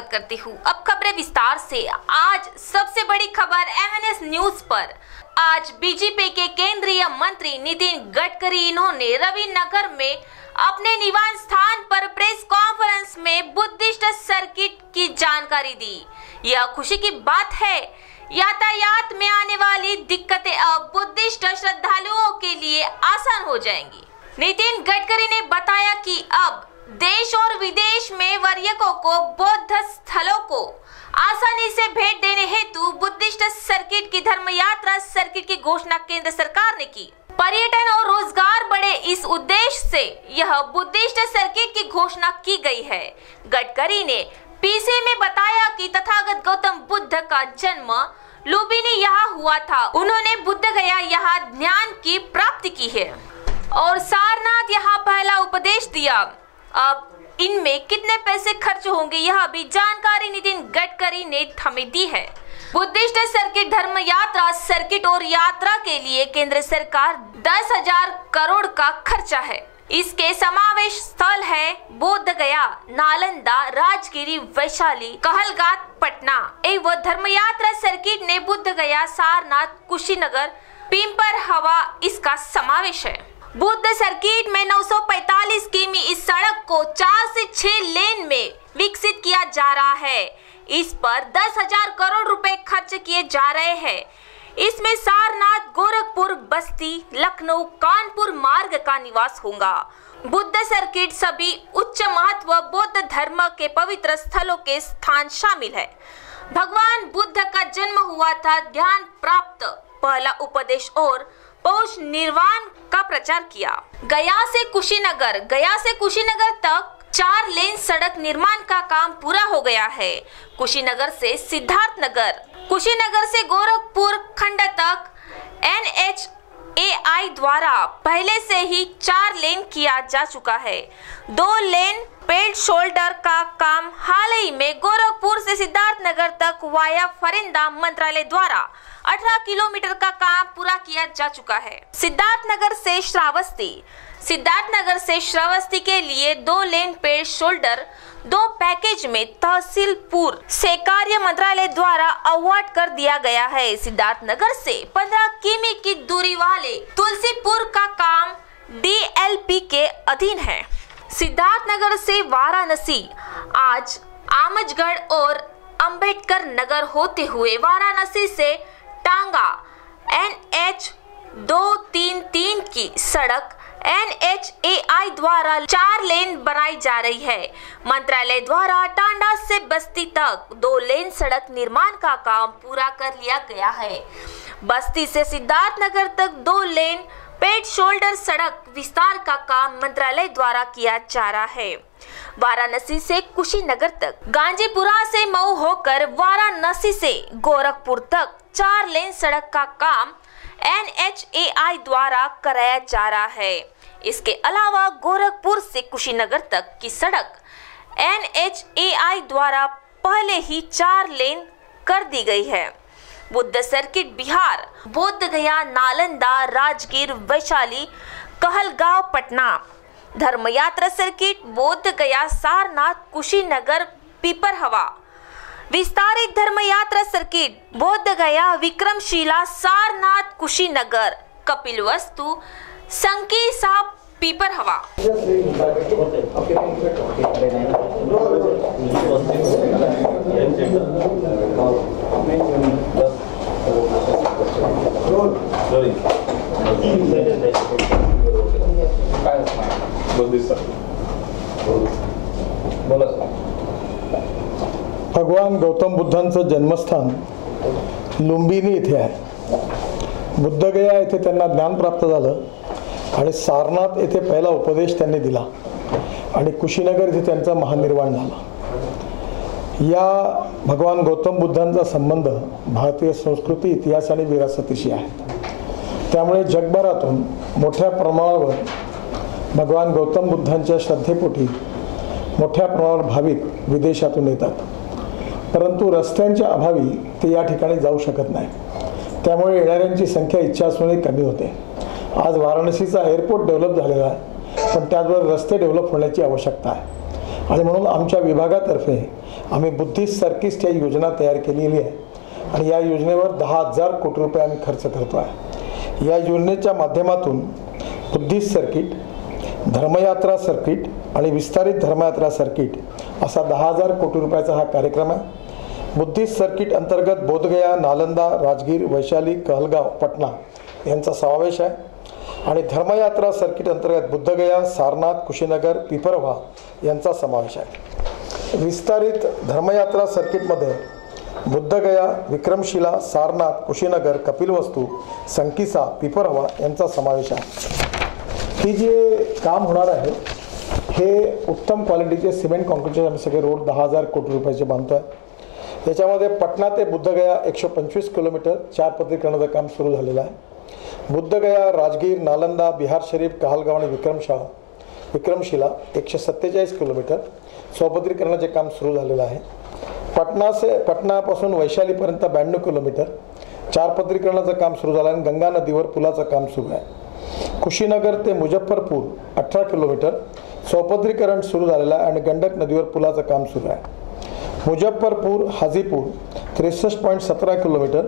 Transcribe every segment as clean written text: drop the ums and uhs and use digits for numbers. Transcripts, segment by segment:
स्वागत करती हूँ। अब खबरें विस्तार से। आज सबसे बड़ी खबर MNS न्यूज पर। आज बीजेपी के केंद्रीय मंत्री नितिन गडकरी इन्होंने रविनगर में अपने निवास स्थान पर प्रेस कॉन्फ्रेंस में बुद्धिस्ट सर्किट की जानकारी दी। यह खुशी की बात है, यातायात में आने वाली दिक्कतें अब बुद्धिस्ट श्रद्धालुओं के लिए आसान हो जाएंगी। नितिन गडकरी ने बताया कि अब देश और विदेश में वर्यकों को बौद्ध स्थलों को आसानी से भेंट देने हेतु बुद्धिस्ट सर्किट की धर्म यात्रा सर्किट की घोषणा केंद्र सरकार ने की। पर्यटन और रोजगार बढ़े, इस उद्देश्य से यह बुद्धिस्ट सर्किट की घोषणा की गई है। गडकरी ने पीसी में बताया कि तथागत गौतम बुद्ध का जन्म लुम्बिनी यहाँ हुआ था। उन्होंने बुद्ध गया यहाँ ज्ञान की प्राप्ति की है और सारनाथ यहाँ पहला उपदेश दिया। अब इनमें कितने पैसे खर्च होंगे, यह भी जानकारी नितिन गडकरी ने हमें दी है। बुद्धिस्ट सर्किट धर्म यात्रा सर्किट और यात्रा के लिए केंद्र सरकार 10,000 करोड़ का खर्चा है। इसके समावेश स्थल है बोध गया, नालंदा, राजगिरी, वैशाली, कहलगांव, पटना एवं धर्म यात्रा सर्किट ने बुद्ध गया, सारनाथ, कुशीनगर, पिंपर हवा इसका समावेश है। बुद्ध सर्किट में 945 किमी इस सड़क को 4 से 6 लेन में विकसित किया जा रहा है। इस पर 10,000 करोड़ रुपए खर्च किए जा रहे हैं। इसमें सारनाथ, गोरखपुर, बस्ती, लखनऊ, कानपुर मार्ग का निवास होगा। बुद्ध सर्किट सभी उच्च महत्व बौद्ध धर्म के पवित्र स्थलों के स्थान शामिल है। भगवान बुद्ध का जन्म हुआ था, ध्यान प्राप्त, पहला उपदेश और पहुंच निर्वाण का प्रचार किया। गया से कुशीनगर तक 4 लेन सड़क निर्माण का काम पूरा हो गया है। कुशीनगर से सिद्धार्थनगर, कुशीनगर से गोरखपुर खंड तक NHAI द्वारा पहले से ही 4 लेन किया जा चुका है। 2 लेन पेड शोल्डर का काम हाल ही में गोरखपुर से सिद्धार्थनगर तक वाया फरिंदा मंत्रालय द्वारा 18 किलोमीटर का काम पूरा किया जा चुका है। सिद्धार्थनगर से श्रावस्ती के लिए 2 लेन पेड शोल्डर 2 पैकेज में तहसीलपुर से कार्य मंत्रालय द्वारा अवार्ड कर दिया गया है। सिद्धार्थनगर से 15 किमी की दूरी वाले तुलसीपुर का काम DLP के अधीन है। सिद्धार्थनगर से वाराणसी आज आमजगढ़ और अंबेडकर नगर होते हुए वाराणसी से टांगा NH 233 की सड़क NHAI द्वारा 4 लेन बनाई जा रही है। मंत्रालय द्वारा टांडा से बस्ती तक 2 लेन सड़क निर्माण का काम पूरा कर लिया गया है। बस्ती से सिद्धार्थनगर तक 2 लेन पेड शोल्डर सड़क विस्तार का काम मंत्रालय द्वारा किया जा रहा है। वाराणसी से कुशीनगर तक, गांजीपुरा से मऊ होकर वाराणसी से गोरखपुर तक 4 लेन सड़क का काम NHAI द्वारा कराया जा रहा है। इसके अलावा गोरखपुर से कुशीनगर तक की सड़क NHAI द्वारा पहले ही 4 लेन कर दी गई है। बुद्ध सर्किट बिहार, बोध गया, नालंदा, राजगीर, वैशाली, कहलगांव, पटना। धर्म यात्रा सर्किट बोध गया, सारनाथ, कुशीनगर, पिपरहवा। विस्तारित धर्म यात्रा सर्किट बोध गया, विक्रमशिला, सारनाथ, कुशीनगर, कपिलवस्तु, संकीसा, पिपरहवा। भगवान गौतम बुद्धांचं जन्मस्थान लुम्बिनी इथे आहे। बुद्धगया येथे त्यांना ज्ञान प्राप्त झालं आणि सारनाथ येथे पहिला उपदेश त्यांनी दिला आणि कुशीनगर येथे त्यांचा महानिर्वाण झाला। या भगवान गौतम बुद्धांचा संबंध भारतीय संस्कृती, इतिहास आणि विरासतीशी आहे। त्यामुळे जगभरातून मोठ्या प्रमाणावर भगवान गौतम बुद्धांच्या श्रद्धेपोटी मोठ्या प्रमाणावर भाविक विदेशातून येतात, परंतु रस्त्यांच्या अभावी ते या ठिकाणी जाऊ शकत नाही। त्यामुळे येणाऱ्यांची संख्या इच्छा असूनही कमी होते। आज वाराणसीचा एअरपोर्ट डेव्हलप झालेला आहे, पण त्याचबरोबर रस्ते डेव्हलप होण्याची आवश्यकता आहे आणि म्हणून आमच्या विभागातर्फे आम्ही बुद्धिस्ट सर्किट या योजना तयार केलेली आहे आणि या योजनेवर 10,000 कोटी रुपये आम्ही खर्च करतो आहे। या योजनेच्या माध्यमातून बुद्धिस्ट सर्किट, धर्मयात्रा सर्किट आणि विस्तारित धर्मयात्रा सर्किट असा 10,000 कोटी रुपयाचा हा कार्यक्रम आहे। बुद्धिस्ट सर्किट अंतर्गत बोधगया, नालंदा, राजगीर, वैशाली, कहलगाव, पटना यांचा समावेश आहे आणि धर्मयात्रा सर्किट अंतर्गत बुद्धगया, सारनाथ, कुशीनगर, पिपरवा यांचा समावेश आहे। विस्तारित धर्मयात्रा सर्किटमध्ये बुद्धगया, विक्रमशिला, सारनाथ, कुशीनगर, कपिलवस्तू, संकिसा, पिपरवा यांचा समावेश आहे। ही जे काम होणार आहे हे उत्तम क्वालिटीचे सिमेंट कॉन्क्रीटचे आम्ही सगळे रोड 10,000 कोटी रुपयाचे बांधतो आहे। याच्यामध्ये पटना ते बुद्धगया 125 किलोमीटर 4 पदरीकरणाचं काम सुरू झालेलं आहे। बुद्धगया, राजगीर, नालंदा, बिहार शरीफ, कहलगाव आणि विक्रमशिला 147 किलोमीटर 100 पदरीकरणाचे काम सुरू झालेलं आहे। पटनापासून वैशालीपर्यंत 92 किलोमीटर 4 पदरीकरणाचं काम सुरू झालं आहे। गंगा नदीवर पुलाचं काम सुरू आहे। कुशीनगर ते मुजफ्फरपूर 18 किलोमीटर 100 पदरीकरण सुरू झालेलं आहे आणि गंडक नदीवर पुलाचं काम सुरू आहे। मुजफ्फरपूर हाजीपूर 63.17 किलोमीटर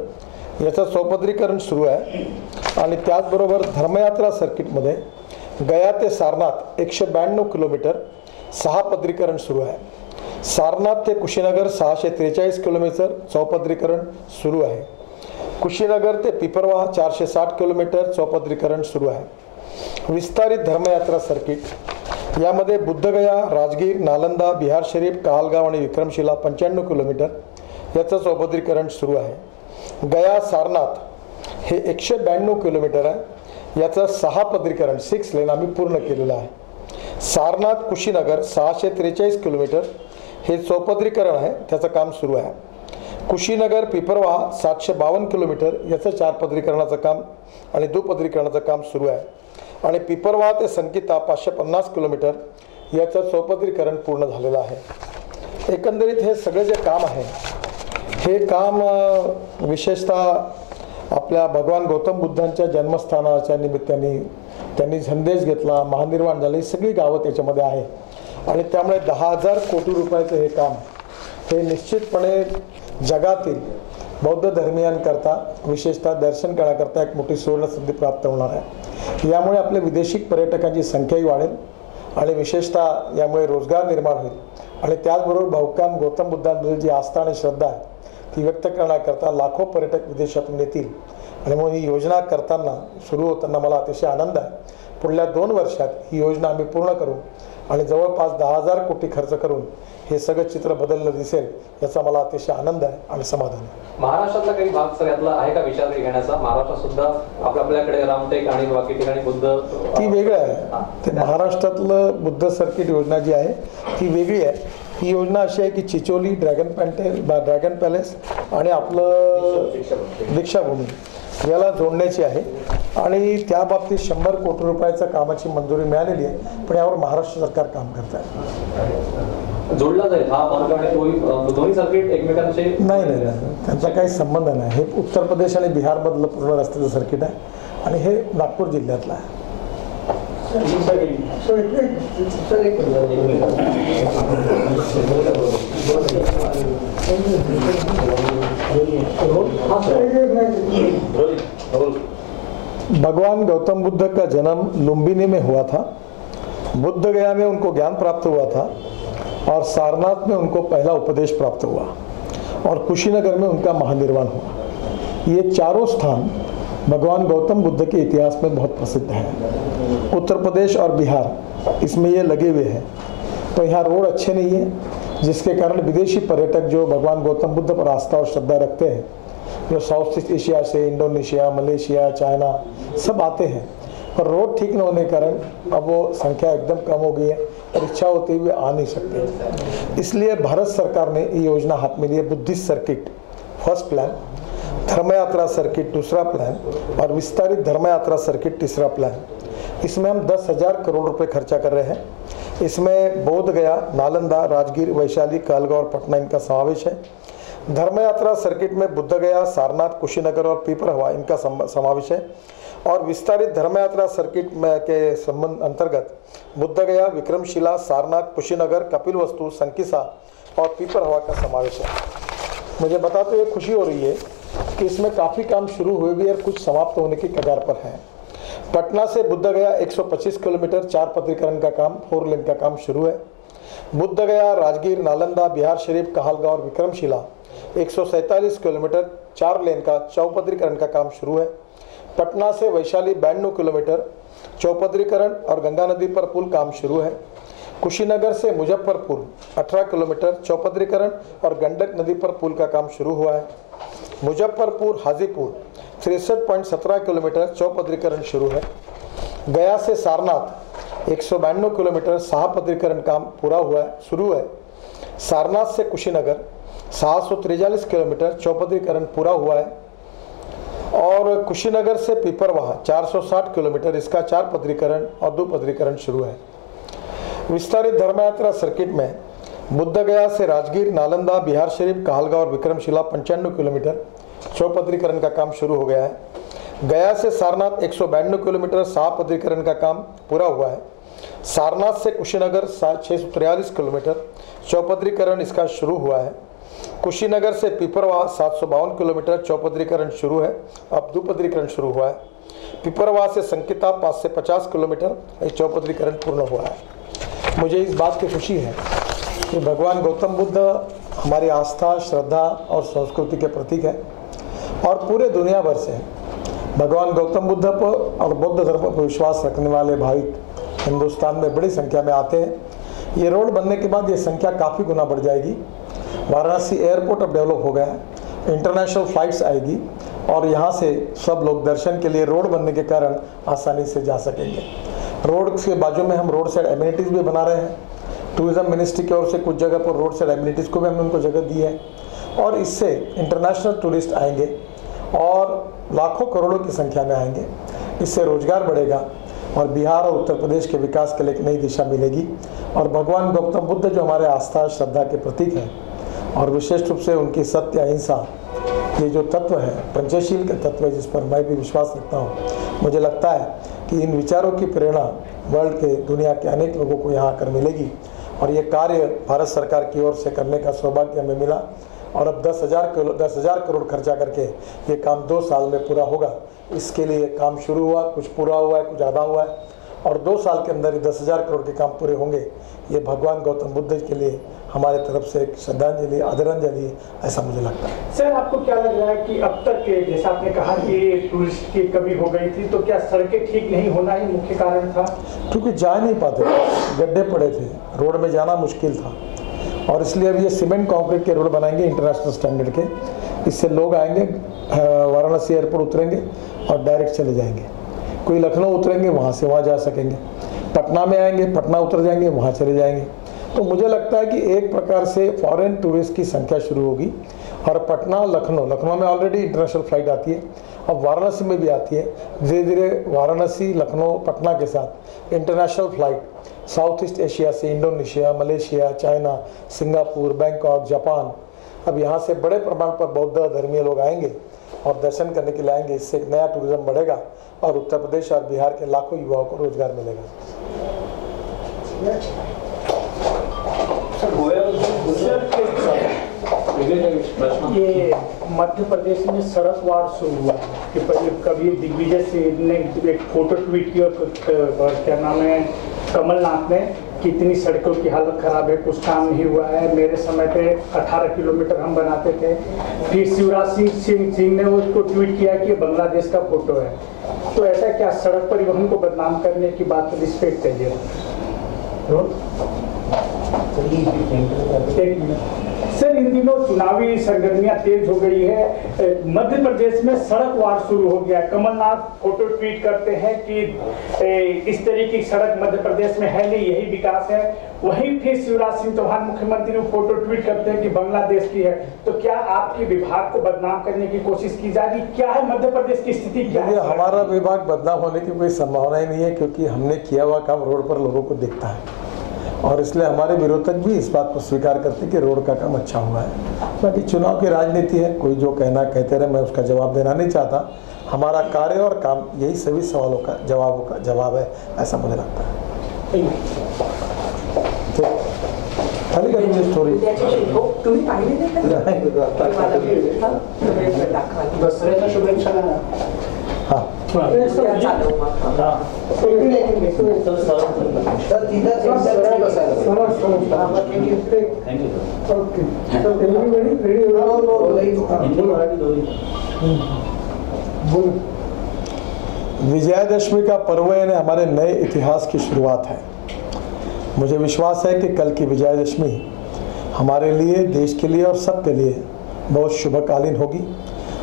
याचं चौपदरीकरण सुरू आहे आणि त्याचबरोबर धर्मयात्रा सर्किटमध्ये गया ते सारनाथ 192 किलोमीटर 6 पदरीकरण सुरू आहे। सारनाथ ते कुशीनगर 643 किलोमीटर चौपदरीकरण सुरू आहे। कुशीनगर ते पिपरवा 460 किलोमीटर चौपदरीकरण सुरू आहे। विस्तारित धर्मयात्रा सर्किट यामध्ये बुद्धगया, राजगीर, नालंदा, बिहार शरीफ, कहलगाव आणि विक्रमशिला 95 किलोमीटर याचं चौपदरीकरण सुरू आहे। गया सारनाथ हे 192 किलोमीटर आहे, याचं 6 पदरीकरण 6 लेन आम्ही पूर्ण केलेलं आहे। सारनाथ कुशीनगर 643 किलोमीटर हे चौपदरीकरण आहे, त्याचं काम सुरू आहे। कुशीनगर पिपरवा 752 किलोमीटर याचं 4 पदरीकरणाचं काम आणि दुपदरीकरणाचं काम सुरू आहे आणि पिपरवा ते संकिता 550 किलोमीटर याचं चौपदरीकरण पूर्ण झालेलं आहे। एकंदरीत हे सगळे जे काम आहे हे काम विशेषतः आपल्या भगवान गौतम बुद्धांच्या जन्मस्थानाच्या निमित्ताने त्यांनी संदेश घेतला, महानिर्वाण झाले, ही सगळी गावं त्याच्यामध्ये आहे आणि त्यामुळे 10,000 कोटी रुपयाचं हे काम हे निश्चितपणे जगातील बौद्ध धर्मीयांकरता विशेषतः दर्शन करण्याकरता एक मोठी सुवर्ण संधी प्राप्त होणार आहे। यामुळे आपल्या विदेशी पर्यटकांची संख्याही वाढेल आणि विशेषतः यामुळे रोजगार निर्माण होईल आणि त्याचबरोबर भगवान गौतम बुद्धांबद्दल जी आस्था आणि श्रद्धा आहे ती व्यक्त करण्याकरता लाखो पर्यटक विदेशातून येतील आणि म्हणून ही योजना करताना सुरू होताना मला अतिशय आनंद आहे। पुढल्या 2 वर्षात ही योजना आम्ही पूर्ण करू आणि जवळपास 10,000 कोटी खर्च करून हे सगळं चित्र बदललं दिसेल याचा मला अतिशय आनंद आहे आणि समाधान आहे। महाराष्ट्रातला काही भाग सगळ्यातला आहे का विचार घेण्याचा? महाराष्ट्रात सुद्धा आपल्याकडे रामटेक आणि बाकी ठिकाणी बुद्ध ती वेगळं आहे। ते महाराष्ट्रातलं बुद्ध सर्किट योजना जी आहे ती वेगळी आहे। ही योजना अशी आहे की चिचोली, ड्रॅगन पॅलेस आणि आपलं दीक्षाभूमी याला जोडण्याची आहे आणि त्या बाबतीत 100 कोटी रुपयाच्या कामाची मंजुरी मिळालेली आहे, पण यावर महाराष्ट्र सरकार काम करत आहे। जोडला जाईल हा मार्ग आणि दोन्ही सर्किट एकमेकांचे नाही, त्यांचा काही संबंध नाही। हे उत्तर प्रदेश आणि बिहारमधलं पूर्ण रस्त्याचं सर्किट आहे आणि हे नागपूर जिल्ह्यातलं आहे। भगवान गौतम बुद्ध का जन्म लुम्बिनी में हुआ था, बुद्ध गया में उनको ज्ञान प्राप्त हुआ था और सारनाथ में उनको पहला उपदेश प्राप्त हुआ और कुशीनगर में उनका महानिर्वाण हुआ। ये चारों स्थान भगवान गौतम बुद्ध के इतिहास में बहुत प्रसिद्ध है। उत्तर प्रदेश और बिहार इसमें ये लगे हुए हैं, तो यहाँ रोड अच्छे नहीं है जिसके कारण विदेशी पर्यटक जो भगवान गौतम बुद्ध पर आस्था और श्रद्धा रखते हैं, जो साउथ ईस्ट एशिया से, इंडोनेशिया, मलेशिया, चाइना सब आते हैं, पर रोड ठीक न होने के कारण अब वो संख्या एकदम कम हो गई है और इच्छा होते हुए आ नहीं सकते। इसलिए भारत सरकार ने ये योजना हाथ में ली है। बुद्धिस्ट सर्किट फर्स्ट प्लान, धर्मयात्रा सर्किट दूसरा प्लान और विस्तारित धर्मयात्रा सर्किट तीसरा प्लान। इसमें हम 10,000 करोड़ रुपए खर्चा कर रहे हैं। इसमें बोध गया, नालंदा, राजगीर, वैशाली, कहलगांव और पटना इनका समावेश है। धर्मयात्रा सर्किट में बुद्ध गया, सारनाथ, कुशीनगर और पिपरवा इनका समावेश है और विस्तारित धर्मयात्रा सर्किट में के संबंध अंतर्गत बुद्ध गया, विक्रमशिला, सारनाथ, कुशीनगर, कपिलवस्तु, संकिसा और पीपर हवा का समावेश है। मुझे बताते हुए खुशी हो रही है कि इसमें काफ़ी काम शुरू हुए भी और कुछ समाप्त होने की कगार पर हैं। पटना से बुद्ध गया 125 किलोमीटर 4 पत्रीकरण का काम 4 लेन का काम शुरू है। बुद्ध गया राजगीर नालंदा बिहार शरीफ कहलगांव और विक्रमशिला 147 किलोमीटर 4 लेन का चौपदरीकरण का काम शुरू है। पटना से वैशाली 92 किलोमीटर चौपदरीकरण और गंगा नदी पर पुल काम शुरू है। कुशीनगर से मुजफ्फरपुर 18 किलोमीटर चौपदरीकरण और गंडक नदी पर पुल का काम शुरू हुआ है। मुजफ्फरपुर हाजीपुर 63.17 किलोमीटर चौपदरीकरण शुरू है। गया से सारनाथ 192 किलोमीटर शाहपदरीकरण काम पूरा हुआ है शुरू है। सारनाथ से कुशीनगर 743 किलोमीटर चौपदरीकरण पूरा हुआ है और कुशीनगर से पिपरवाह 460 किलोमीटर इसका 4 पदरीकरण और 2 पदरीकरण शुरू है। विस्तारित धर्मयात्रा सर्किट में बुद्ध गया से राजगीर नालंदा बिहार शरीफ कहलगांव और विक्रमशिला 95 किलोमीटर चौपदरीकरण का काम शुरू हो गया है। गया से सारनाथ 192 किलोमीटर शाहपदरीकरण का काम पूरा हुआ है। सारनाथ से कुशीनगर 643 किलोमीटर चौपदरीकरण इसका शुरू हुआ है। कुशीनगर से पिपरवाह 752 किलोमीटर चौपदरीकरण शुरू है, अब 2 पदरीकरण शुरू हुआ है। पिपरवाह से संकिता 5 से 50 किलोमीटर चौपदरीकरण पूर्ण हुआ है। मुझे इस बात की खुशी है कि भगवान गौतम बुद्ध हमारी आस्था, श्रद्धा और संस्कृति के प्रतीक है और पूरे दुनिया भर से भगवान गौतम बुद्ध पर और बौद्ध धर्म पर विश्वास रखने वाले भाविक हिंदुस्तान में बड़ी संख्या में आते हैं। ये रोड बनने के बाद ये संख्या काफ़ी गुना बढ़ जाएगी। वाराणसी एयरपोर्ट अब डेवलप हो गया है, इंटरनेशनल फ्लाइट्स आएगी और यहाँ से सब लोग दर्शन के लिए रोड बनने के कारण आसानी से जा सकेंगे। रोड के बाजू में हम रोड साइड एमिनिटीज़ भी बना रहे हैं। टूरिज्म मिनिस्ट्री की ओर से कुछ जगह पर रोड साइड एमिनिटीज़ को भी हमने उनको जगह दी है और इससे इंटरनेशनल टूरिस्ट आएंगे और लाखों करोड़ों की संख्या में आएंगे। इससे रोजगार बढ़ेगा और बिहार और उत्तर प्रदेश के विकास के लिए एक नई दिशा मिलेगी। और भगवान गौतम बुद्ध जो हमारे आस्था श्रद्धा के प्रतीक हैं और विशेष रूप से उनकी सत्य अहिंसा ये जो तत्व है, पंचशील का तत्व है, जिस पर मैं भी विश्वास रखता हूँ। मुझे लगता है कि इन विचारों की प्रेरणा वर्ल्ड के दुनिया के अनेक लोगों को यहाँ आकर मिलेगी और ये कार्य भारत सरकार की ओर से करने का सौभाग्य हमें मिला और अब 10,000 करोड़ खर्चा करके ये काम 2 साल में पूरा होगा। इसके लिए काम शुरू हुआ, कुछ पूरा हुआ है, कुछ आधा हुआ है और 2 साल के अंदर ही 10,000 करोड़ के काम पूरे होंगे। ये भगवान गौतम बुद्ध के लिए हमारे तरफ से एक श्रद्धांजलि, आदरांजलि, ऐसा मुझे लगता है। सर, आपको क्या लग रहा है कि अब तक जैसा आपने कहा कि टूरिस्ट की कमी हो गई थी, तो क्या सड़कें ठीक नहीं होना ही मुख्य कारण था? क्योंकि जा नहीं पाते, गड्ढे पड़े थे, रोड में जाना मुश्किल था और इसलिए अब ये सीमेंट कंक्रीट के रोड बनाएंगे इंटरनेशनल स्टैंडर्ड के। इससे लोग आएंगे, वाराणसी एयरपोर्ट उतरेंगे और डायरेक्ट चले जाएंगे। कोई लखनऊ उतरेंगे, वहाँ से वहाँ जा सकेंगे। पटना में आएंगे, पटना उतर जाएंगे, वहाँ चले जाएंगे। तो मुझे लगता है कि एक प्रकार से फॉरेन टूरिस्ट की संख्या शुरू होगी और पटना लखनऊ में ऑलरेडी इंटरनेशनल फ्लाइट आती है, अब वाराणसी में भी आती है। धीरे धीरे वाराणसी, लखनऊ, पटना के साथ international flight South East Asia से Indonesia, Malaysia, China, Singapore, Bangkok, Japan, अब यहाँ से बड़े प्रमाण पर बौद्ध धर्मीय लोग आएंगे और दर्शन करने के लिए आएंगे। इससे एक नया टूरिज्म बढ़ेगा और उत्तर प्रदेश और बिहार के लाखों युवाओं को रोजगार मिलेगा। ये मध्य प्रदेश में सड़क वार शुरू हुआ कि पहले कभी दिग्विजय सिंह ने एक फोटो ट्वीट की और क्या नाम है कमलनाथ ने कि इतनी सड़कों की हालत खराब है, कुछ काम नहीं हुआ है। मेरे समय पे 18 किलोमीटर हम बनाते थे। फिर शिवराज सिंह ने उसको ट्वीट किया कि बांग्लादेश का फोटो है। तो ऐसा क्या सड़क परिवहन को बदनाम करने की बात रिस्पेक्ट है? सर, इन दिनों चुनावी सरगर्मियां तेज हो गई है। मध्य प्रदेश में सड़क वार शुरू हो गया। कमलनाथ फोटो ट्वीट करते हैं कि इस तरह की सड़क मध्य प्रदेश में है नहीं, यही विकास है। वहीं फिर शिवराज सिंह चौहान मुख्यमंत्री फोटो ट्वीट करते हैं कि बांग्लादेश की है। तो क्या आपके विभाग को बदनाम करने की कोशिश की जा रही? क्या है मध्य प्रदेश की स्थिति? क्या है? हमारा विभाग बदनाम होने की कोई संभावना ही नहीं है, क्योंकि हमने किया हुआ काम रोड पर लोगों को दिखता है और इसलिए हमारे विरोधक भी इस बात को स्वीकार करते कि रोड का काम अच्छा हुआ है। बाकी चुनाव की राजनीति है, कोई जो कहना कहते रहे, मैं उसका जवाब देना नहीं चाहता। हमारा कार्य और काम यही सभी सवालों का जवाब है, ऐसा मुझे लगता है। खाली का स्टोरी तुम्ही पाहिली नाही का? दसऱ्याच्या शुभेच्छा द्या. हां विजयादशमी का पर्व यानी हमारे नए इतिहास की शुरुआत है. मुझे विश्वास है कि कल की विजयादशमी हमारे लिए, देश के लिए और सबके लिए बहुत शुभकालीन होगी.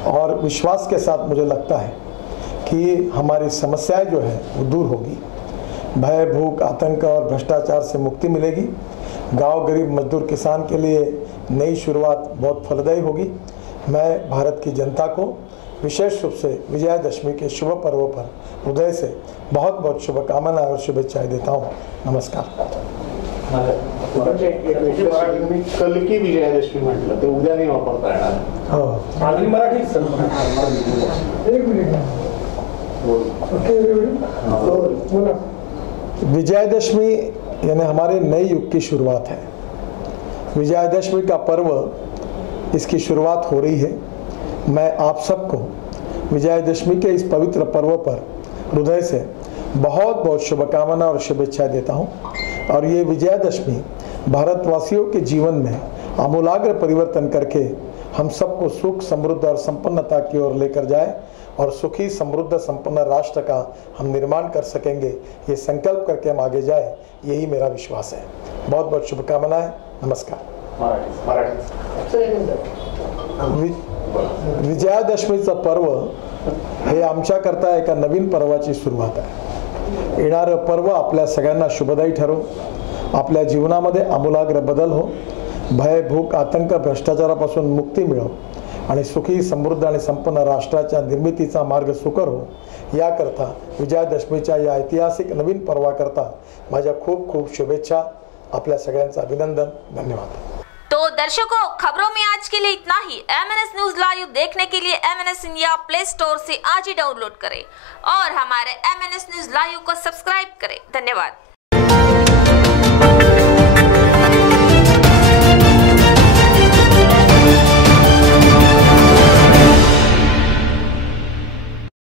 और विश्वास के साथ मुझे लगता है कि हमारी समस्याएं जो है वो दूर होगी. भय, भूख, आतंक और भ्रष्टाचार से मुक्ति मिलेगी. गांव, गरीब, मजदूर, किसान के लिए नई शुरुआत बहुत फलदायी होगी. मैं भारत की जनता को विशेष रूप से विजयादशमी के शुभ पर्व पर हृदय से बहुत बहुत शुभकामनाएं और शुभेच्छाएं देता हूँ. नमस्कार. कल की विजयादशमी म्हटलं ते उद्या नाही वापरता येणार. विजयादशमी यानी हमारे नए युग की शुरुआत है. विजयादशमी का पर्व, इसकी शुरुआत हो रही है. मैं आप सबको विजयादशमी के इस पवित्र पर्व पर हृदय से बहुत बहुत शुभकामनाएं और शुभेच्छाएं देता हूं. और ये विजयादशमी भारतवासियों के जीवन में आमूलाग्र परिवर्तन करके हम सबको सुख, समृद्ध और संपन्नता की ओर लेकर जाए और सुखी, समृद्ध, संपन्न राष्ट्र का हम निर्माण कर सकेंगे. ये संकल्प करके हम आगे जाए, यही मेरा विश्वास है. बहुत बहुत शुभकामनाएं. नमस्कार. विजयादशमीचं पर्व हे आमच्याकरता एका नवीन पर्वाची सुरुवात आहे. येणारं पर्व आपल्या सगळ्यांना शुभदायी ठरो. आपल्या जीवनामध्ये आमूलाग्र बदल हो. भय, भूक, आतंक, भ्रष्टाचारापासून मुक्ती मिळो आणि सुखी, समृद्ध आणि संपन्न राष्ट्राच्या निर्मितीचा मार्ग सुकर हो. याकरता विजयादशमीच्या या ऐतिहासिक नवीन पर्वाकरता माझ्या खूप खूप शुभेच्छा. आपल्या सगळ्यांचं अभिनंदन. धन्यवाद. तो दर्शकों, खबरों में आज के लिए इतना ही. MNS न्यूज लाइव देखने के लिए MNS इंडिया प्ले स्टोर से आज ही डाउनलोड करें और हमारे MNS न्यूज लाइव को सब्सक्राइब करें. धन्यवाद.